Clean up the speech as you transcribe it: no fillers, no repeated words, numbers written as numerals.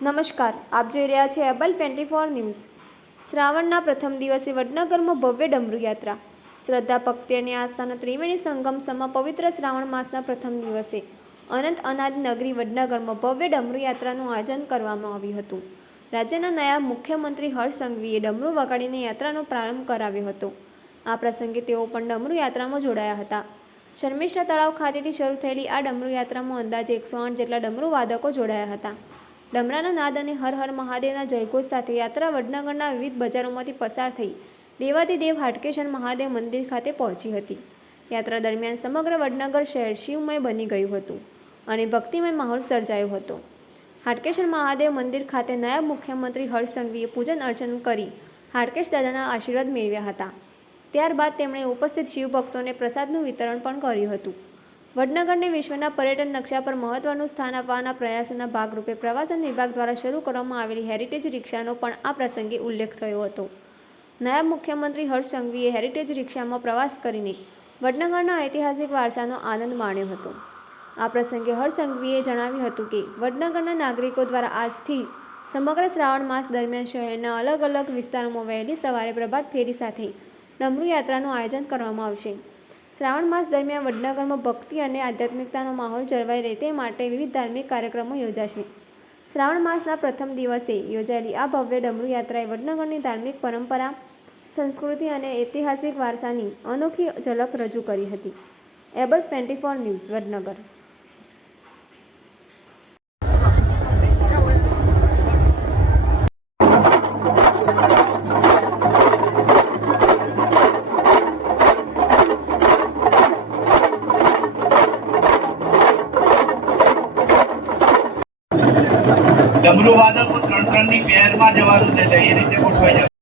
નમસ્કાર, આપ જોઈ રહ્યા છો એબલ 24 ન્યૂઝ। શ્રાવણના પ્રથમ દિવસે વડનગરમાં ભવ્ય ડમરૂ યાત્રા। શ્રદ્ધા, ભક્તિ અને આસ્થાના ત્રિવેણી સંગમ સમા પવિત્ર શ્રાવણ માસના પ્રથમ દિવસે અનંત અનાદિ નગરી વડનગરમાં ભવ્ય ડમરૂ યાત્રાનું આયોજન કરવામાં આવ્યું હતું। રાજ્યના નાયબ મુખ્યમંત્રી હર્ષ સંઘવીએ ડમરૂ વગાડીને યાત્રાનો પ્રારંભ કરાવ્યો હતો। આ પ્રસંગે તેઓ પણ ડમરૂ યાત્રામાં જોડાયા હતા। શર્મિષ્ઠા તળાવ ખાતેથી શરૂ થયેલી આ ડમરૂ યાત્રામાં અંદાજે 108 જેટલા ડમરૂ વાદકો જોડાયા હતા। ડમરાના નાદ અને હર હર મહાદેવના જયઘોષ સાથે યાત્રા વડનગરના વિવિધ બજારોમાંથી પસાર થઈ દેવાધિદેવ હાટકેશ્વર મહાદેવ મંદિર ખાતે પહોંચી હતી। યાત્રા દરમિયાન સમગ્ર વડનગર શહેર શિવમય બની ગયું હતું અને ભક્તિમય માહોલ સર્જાયો હતો। હાટકેશ્વર મહાદેવ મંદિર ખાતે નાયબ મુખ્યમંત્રી હર્ષ સંઘવીએ પૂજન અર્ચન કરી હાટકેશ દાદાના આશીર્વાદ મેળવ્યા હતા। ત્યારબાદ તેમણે ઉપસ્થિત શિવભક્તોને પ્રસાદનું વિતરણ પણ કર્યું હતું। વડનગરને વિશ્વના પર્યટન નકશા પર મહત્વનું સ્થાન આપવાના પ્રયાસોના ભાગરૂપે પ્રવાસન વિભાગ દ્વારા શરૂ કરવામાં આવેલી હેરિટેજ રિક્ષાનો પણ આ પ્રસંગે ઉલ્લેખ થયો હતો। નાયબ મુખ્યમંત્રી હર્ષ સંઘવીએ હેરિટેજ રિક્ષામાં પ્રવાસ કરીને વડનગરના ઐતિહાસિક વારસાનો આનંદ માણ્યો હતો। આ પ્રસંગે હર્ષ સંઘવીએ જણાવ્યું હતું કે વડનગરના નાગરિકો દ્વારા આજથી સમગ્ર શ્રાવણ માસ દરમિયાન શહેરના અલગ અલગ વિસ્તારોમાં વહેલી સવારે પ્રભાત ફેરી સાથે ડમરૂ યાત્રાનું આયોજન કરવામાં આવશે। શ્રાવણ માસ દરમિયાન વડનગરમાં ભક્તિ અને આધ્યાત્મિકતાનો માહોલ જળવાઈ રહે તે માટે વિવિધ ધાર્મિક કાર્યક્રમો યોજાશે। શ્રાવણ માસના પ્રથમ દિવસે યોજાયેલી આ ભવ્ય ડમરૂ યાત્રાએ વડનગરની ધાર્મિક પરંપરા, સંસ્કૃતિ અને ઐતિહાસિક વારસાની અનોખી ઝલક રજૂ કરી હતી। Able 24 news, Vadnagar. ડમરૂ વાદકો ત્રણ ત્રણની પેરમાં જવાનું છે, એ રીતે ગોઠવાઈ જશે।